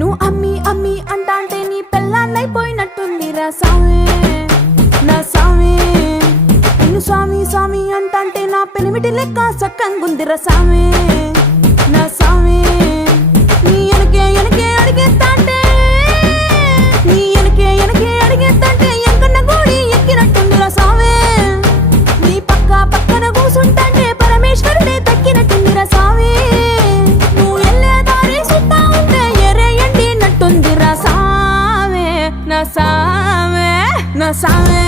నువ్వు అమ్మి అమ్మి అంటాంటే నీ పెళ్ళాన్నైపోయినట్టుందిరా సామి నా సామి. నిన్ను స్వామి స్వామి అంటాంటే నా పెనిమిటి లెక్క సక్కంగుందిరా సామి నా సామి. నీ ఎనకే ఎనకే అడిగేస్తాంటే నీ ఎనకే ఎనకే అడిగేస్తాంటే ఎంకన్న గోడి ఎక్కినట్టుందిరా సామి. నీ పక్క పక్కన కూసుంటాంటే పరమేశ్వరుడే తక్కినట్టుందిరా సామి. నువ్వు ఎల్లే దారి సుత్తా ఉంటే ఎరే ఎండినట్టుందిరా సామి నా సామి నా సామి.